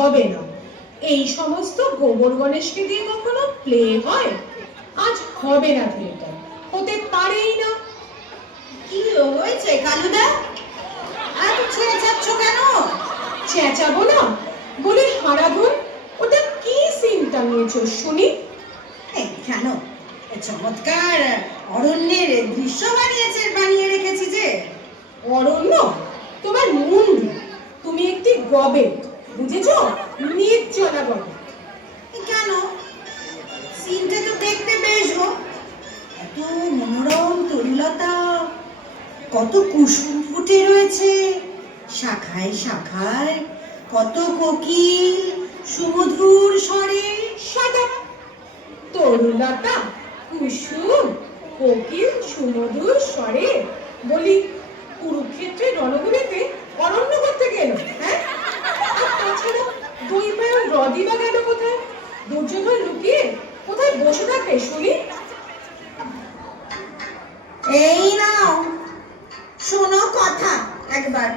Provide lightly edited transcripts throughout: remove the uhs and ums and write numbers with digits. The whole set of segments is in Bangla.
হবে না। এই সমস্ত গোবর গণেশকে দিয়ে কখনো প্লে হয়? আজ হবে না থিয়েটার, হতে পারেই না। কি হয়েছে কালুদা? এত চেঁচাচ্ছ কেন? চেঁচাবো না বলে হারাধন, ওটা কি সিন টানিয়েছো শুনি? কেন চমৎকার অরণ্যের দৃশ্য বানিয়ে রেখেছি যে। অরণ্য তোমার মুন্ডু, তুমি একটি গবেট, বুঝেছো? নির্জলা গবেট। কেন? সিনটা তো দেখতে বেশ গো, এত মনোরম তরুলতা, কত কুসুম ফুটে রয়েছে শাখায় শাখায়, কত কোকিল সুমধুর স্বরে। সাদা তরুলতা, কুসুম, কোকিল সুমধুর স্বরে বলি, কুরুক্ষেত্রের রণভূমিতে অরণ্য করতে গেল? হ্যাঁ, আর তাছাড়া দৈপায়ন হ্রদই বা গেল কোথায়? দুর্যোধন লুকিয়ে কোথায় বসে থাকবে শুনি? এই নাও শোনো কথা একবার।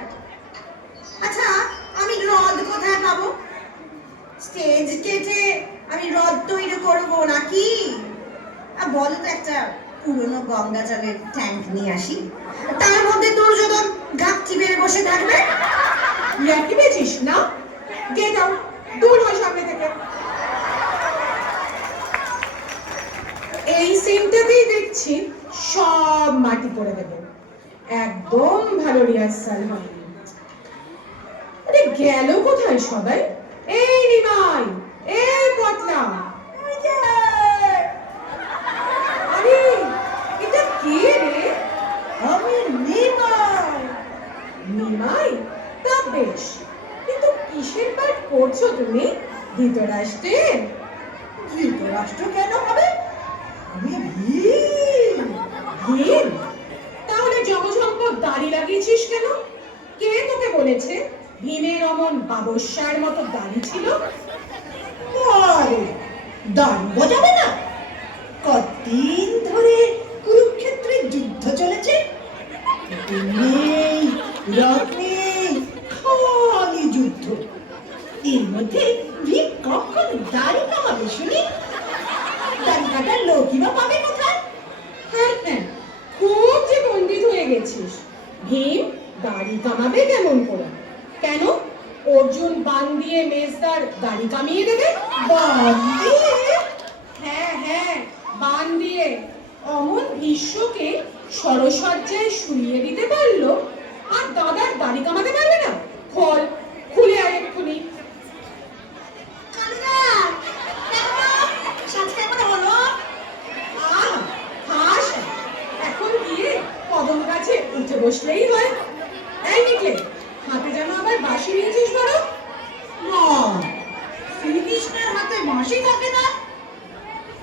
আচ্ছা, আমি হ্রদ কোথায় পাবো? স্টেজ কেটে আমি হ্রদ তৈরি করবো নাকি? বলো তো, একটা পুরনো গঙ্গা জলের ট্যাঙ্ক নিয়ে আসি, তার মধ্যে দুর্যোধন ঘাপটি বেড়ে বসে থাকবে। ইয়ার্কি পেয়েছিস না? গেট আউট, দূর হয় সামনে থেকে। এই সিনটাতেই দেখছি সব মাটি করে দেবে, একদম ভালো রিহার্সাল হয়নি। আরে গেল কোথায় সবাই? এই নিমাই, এই পটলা, আরে এটা কে রে? আমি নিমাই। নিমাই? তা বেশ, কিন্তু কিসের পাঠ করছো তুমি? ধৃতরাষ্ট্রের? ধৃতরাষ্ট্র কেন হবে? আমি ভীম। ভীম? তাহলে জগসম্পদ দাড়ি লাগিয়েছিস কেন? কে তোকে বলেছে ভীমের অমন বাবস্যার মতো দাড়ি ছিল? আরে দাঁড়ি বোঝাবে না? কতদিন ধরে কুরুক্ষেত্রে যুদ্ধ চলেছে, নেই রথ নেই, খালি যুদ্ধ। এর মধ্যে ভীম কখন দাড়ি কামাবে শুনি? দাড়ি কাটার লোকই বা পাবে কোথায়? হ্যাঁ হ্যাঁ, খুব যে পণ্ডিত হয়ে গেছিস। ভীম দাড়ি কামাবে কেমন করে? কেন, অর্জুন বান দিয়ে মেজদার দাড়ি কামিয়ে দেবে? বাদ দিয়ে? হ্যাঁ হ্যাঁ, বান দিয়ে। অমন ভীষ্মকে সরসজ্জায় শুইয়ে দিতে পারলো, আর দাদার দাড়ি কামাতে পারবে না? খোল, খুলে আয় এক্ষুনি। হাস, এখন গিয়ে কদম গাছে উঠে বসলেই হয়। এই নিকলে, হাতে যেন আবার বাঁশি নিয়েছিস বড়? না, শ্রীকৃষ্ণের হাতে বাঁশি থাকে না।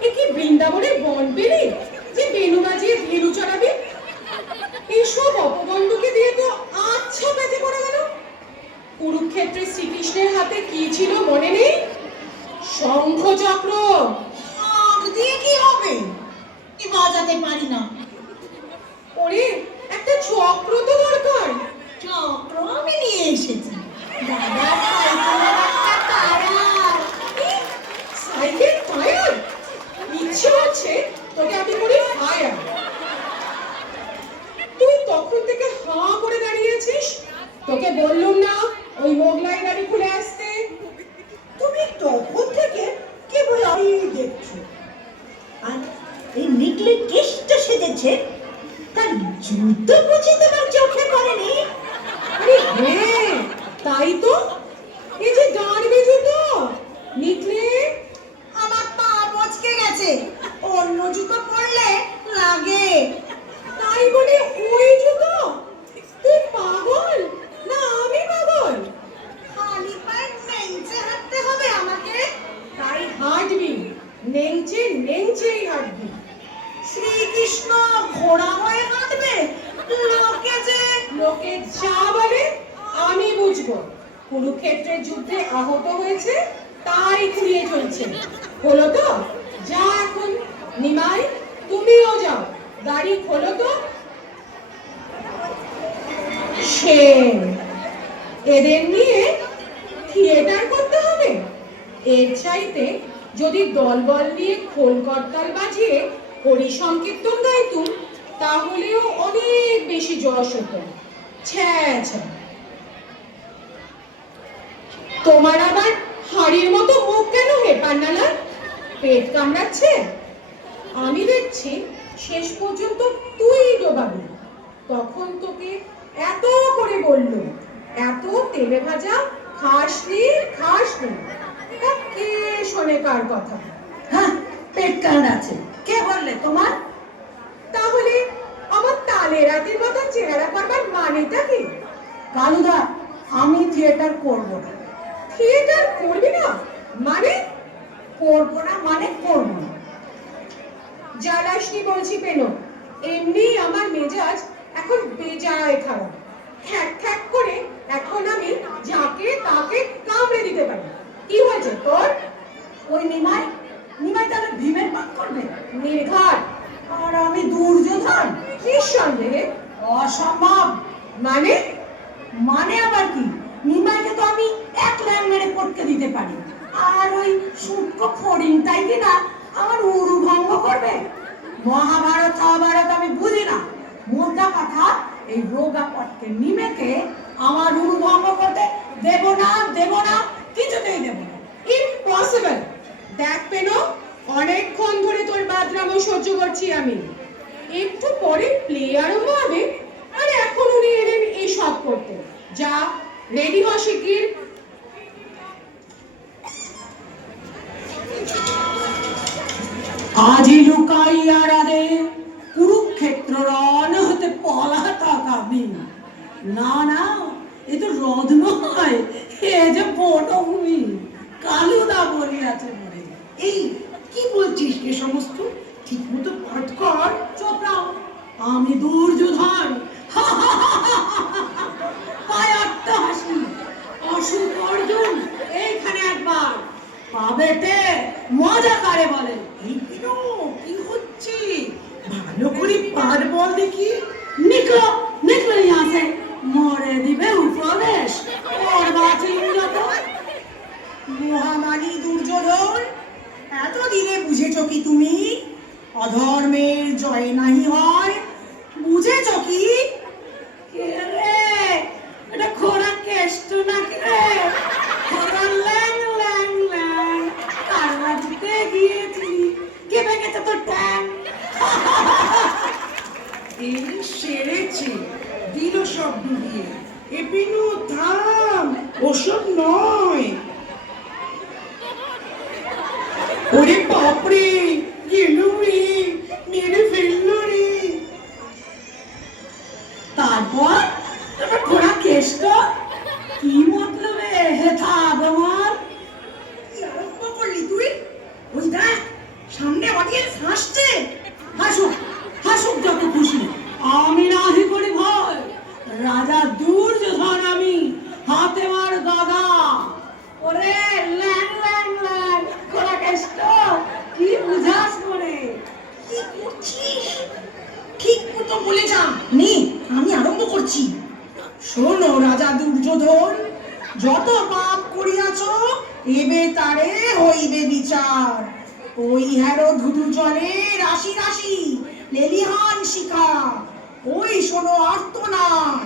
এ কি বৃন্দাবনের বন পেলি যে বেনু বাজিয়ে ধেনু চড়াবি? এইসব অপবন্দকে দিয়ে তো আচ্ছা পেতে পড়ে গেল। কুরুক্ষেত্রে শ্রীকৃষ্ণের হাতে কি ছিল মনে নেই? শঙ্খচক্র। আগ দিয়ে কি হবে? কি বাজাতে পারি না। ওরে, একটা চক্র তো দরকার। চক্র আমি নিয়ে এসেছি, দাদা সাইকেলের একটা টায়ার। Cycle tyre? ইচ্ছে হচ্ছে তোকে আমি করি ফায়ার। তুই তখন থেকে হাঁ করে দাঁড়িয়ে আছিস? তোকে বললুম না ওই মোগলাই গাড়ি খুলে আসতে? তুমি তখন থেকে কেবল আমি দেখছো। আর এই নিকলে কেষ্টা সেজেছে, তার জুতো বুঝি তোমার চোখে পড়েনি? আরে হ্যাঁ, তাই তো। এই যে গাড়বে জুতো নিকলে। আমার পা মচকে গেছে, অন্য জুতো পরলে লাগে। তাই বলে ওই জুতো? তুই পাগল না আমি পাগল? খালি পায়ে নেঞ্চে হাঁটতে হবে আমাকে? তাই হাঁটবি, নেংচে নেংচেই হাঁটবি। শ্রীকৃষ্ণ ঘোড়া হয়ে হাঁটবে? লোকে যা বলে আমি বুঝবো। কুরুক্ষেত্রের যুদ্ধে আহত হয়েছে, তাই খুঁড়িয়ে চলছে। হলো তো? যা এখন। নিমাই, তুমিও যাও, গাড়ি খোলো তো। সে এদের নিয়ে থিয়েটার করতে হবে? এর চাইতে যদি দলবল নিয়ে খোল করতাল বাজিয়ে হরি সংকীর্তন গাইতুম তাহলেও অনেক বেশি যশ হতো। ছ্যা ছ্যা, তোমার আবার হাড়ির মতো মুখ কেন হে পান্নালাল? পেট কামড়াচ্ছে? আমি দেখছি শেষ পর্যন্ত তুই ডোবাবি। তখন তোকে এত করে বলল, এত তেলে ভাজা খাসনি খাসনি, তা কে শোনে কার কথা? হ্যাঁ, পেট কামড়াচ্ছে কে বললে তোমার? তাহলে আমার তালে রাতের মতো চেহারা করবার মানেটা কি? কালুদা, আমি থিয়েটার করব না। থিয়েটার করবি না মানে? করব না মানে করব না। জ্বালাসনি বলছি পেন, এমনি আমার মেজাজ এখন বেজায় খারাপ। খ্যাক খ্যাক করে এখন আমি যাকে তাকে কামড়ে দিতে পারি। কি হয়েছে তোর? ওই নিমাই, নিমাই তাহলে ভীমের পাক করবে? নির্ঘাত। আর আমি দুর্যোধন? নিঃসন্দেহে। অসম্ভব। মানে? মানে আবার কি? নিমাইকে তো আমি এক লাইন মেরে পটকে দিতে পারি, আর ওই শুটকো ফড়িংটাই কিনা আমার উরু ভঙ্গ করবে। মহাভারত মহাভারত আমি বুঝি না। মোটা কথা, এই রোগা পটকে নিমেকে আমার উরু ভঙ্গ করতে দেব না, দেব না, কিছুতেই দেব না। ইম্পসিবল। দেখ পেনো, অনেকক্ষণ ধরে তোর বাদরামো সহ্য করছি আমি। একটু পরে প্লে আরম্ভ হবে, আর এখন উনি এলেন এই সব করতে। যা, রেডি হ শিগগির। আজি লুকাইয়া রাধে কুরুক্ষেত্র রণ হতে পলাতক আমি। না না, এ তো হ্রদ নয়, এ যে বনভূমি। কালুদা বলিয়াছে মরে। এই কি বলছিস এ সমস্ত? ঠিক মতো পাঠ কর। চোপড়াও, আমি দুর্যোধন। পায় হাসি। অসুখ অর্জুন এইখানে একবার পাবেতে মজা কারে বলে। এই বিনো, কি হচ্ছে? ভালো করে পার বল দেখি। নিকলো, নিকলো यहाँ से, মরে দিবে উপদেশ। অর্বাচীন যত। মহামানী দুর্যোধন, এতদিনে বুঝেছ কি তুমি অধর্মের জয় নাহি হয়? বুঝেছ কি? কে রে? এটা খোরা কেষ্ট নাকি রে? খোরা ল্যাং ল্যাং ল্যাং। কারবাজিতে গিয়েছিলি, কে ভেঙেছে তোর ট্যাং? এই সেরেছে, দিল সব ডুবিয়ে। এ বিনু থাম, ওসব নয়। ওরে বাপরে, গেলো রে, মেরে ফেললো রে। তারপর তোর খোরা কেষ্ট কি মতলবে হেথা আমার? কি আরম্ভ করলি তুই? ওই দেখ, সামনে অডিয়েন্স হাসছে। হাসুক, হাসুক যত খুশি, আমি নাহি করি ভয়। রাজা দুর্যোধন আমি, হাতে মার গদা। ওরে ল্যাং ল্যাং ল্যাং, খোরা কেষ্ট কি বুঝাস মনে? কি করছিস? ঠিক মতো বলে যা। নে, আমি আরম্ভ করছি। শোনো রাজা দুর্যোধন, যত পাপ করিয়াছ এবে তারে হইবে বিচার। ওই হ্যারো ধুধু জলে রাশি রাশি লেলিহান শিখা, ওই শোনো আর্তনাদ।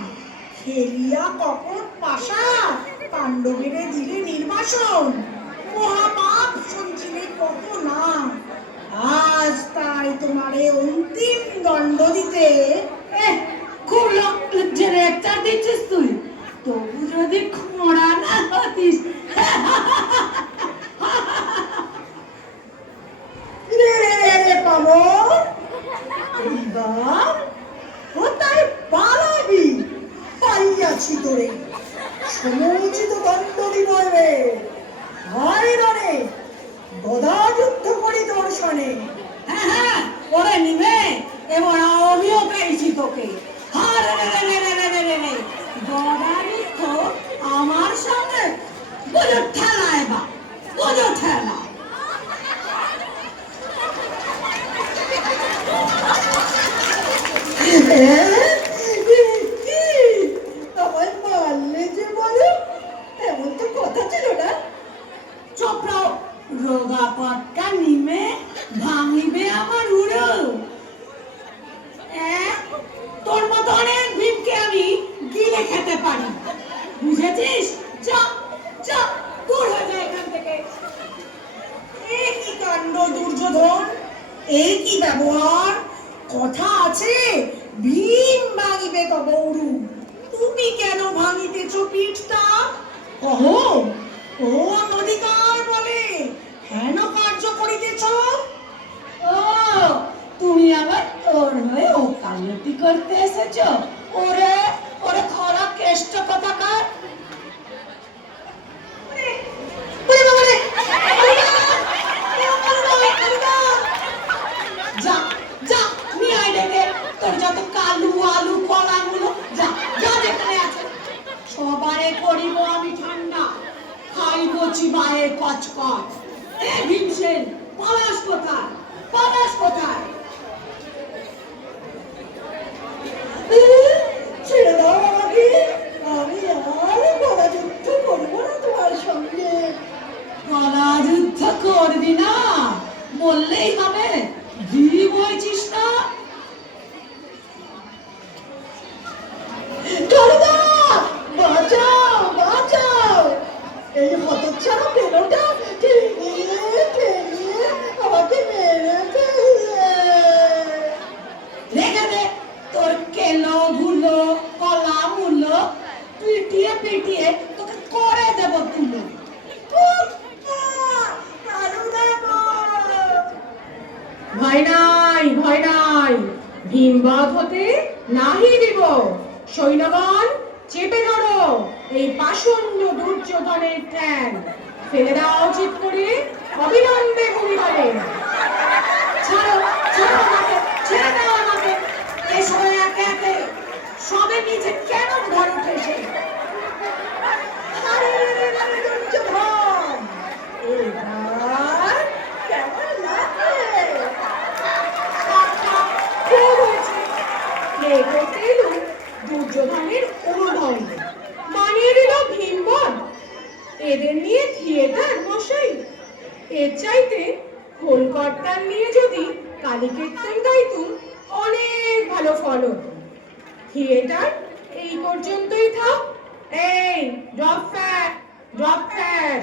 খেলিয়া কখন পাশা, পাণ্ডবেরে দিলে নির্বাসন। মহাপাপ সঞ্চিলে কত না, আজ তাই তোমারে অন্তিম দণ্ড দিতে। খুব ডিরেক্টর দিচ্ছিস তুই, তবু যদি খোঁড়া না হতিস। রে রে রে পাবো, এইবার কোথায় পালাবি? পাইয়াছি তোরে, সমুচিত দণ্ড দিব রে। হয় রে, গদা যুদ্ধ করি তোর সনে। হ্যাঁ হ্যাঁ, ওরে নিবে, এবার আমিও পেয়েছি তোকে। হ্যাঁ রে রে রে রে রে রে রে রে, গদা যুদ্ধ আমার সঙ্গে? বুঝো ঠেলা এবার, বুঝো ঠেলা। আমায় মারলে যে বলো, এমন তো কথা ছিল না। চোপড়াও, নিমে ভাঙিবে আমার উড়ো। তোর মতো অনেক ভীমকে আমি গিলে খেতে পারি, বুঝেছিস? যা যা, দূর হয়ে যায় এখান থেকে। এ কি কাণ্ড দুর্যোধন, এই কি ব্যবহার! কথা আছে ভীম ভাঙিবে তব উরু, তুমি কেন ভাঙিতেছ পিঠটা? কহ, কোন অধিকার বলে হেন কার্য করিতেছ? ও, তুমি আবার তোর হয়ে ওকালতি করতে এসেছো? ওরে ওরে খরা কেষ্ট কথাকার। ওরে বাবা রে! যা যা, নিয়ে আয় ডেকে তোর যত কালু আলু কলাগুলো, যা যা যেখানে আছে। সবারে করিব আমি ঠান্ডা, খাইব চিবায়ে কচকচ। এ ভীমসেন, পলাশ কোথায়? পলাশ কোথায়? ছেড়ে দাও আমাকে, আমি আর গলা যুদ্ধ করবো না তোমার সঙ্গে। গলা যুদ্ধ করবি না বললেই হবে? ভীম হয়েছিস না? কারুদা, বাঁচাও বাঁচাও, এই হতচ্ছাড়া পেলোটা টেনে টেনে আমাকে মেরে ফেললে। রেখে দে তোর কেলো ভুলো কলা মুলো, পিটিয়ে পিটিয়ে তোকে করে দেব তুলো। ভয় নাই, ভয় নাই, ভীমবধ হতে নাহি দিব। সৈন্যগণ, চেপে ধরো এই পাষণ্ড দুর্যোধনের ঠ্যাং, ফেলে দাও উচিত করে অবিলম্বে ভূমিবারে। ছাড়ো ছাড়ো আমাকে, ছেড়ে দাও আমাকে। এসো একে একে, সবে নিচে কেন ঘর উঠেছে? আরে দুর্যোধন, এবার কেমন লাগে? খুব হয়েছে। প্লে করতে এলো দুর্যোধনের অনুভব, মানিয়ে দিল ভীমবধ। এদের নিয়ে থিয়েটার মশাই, এর চাইতে খোলকর্তার নিয়ে যদি কালী কীর্তন গাইতুম অনেক ভালো ফল হতো। থিয়েটার এই পর্যন্তই থাক। এই ড্রপ ফ্যান, ড্রপ ফ্যান।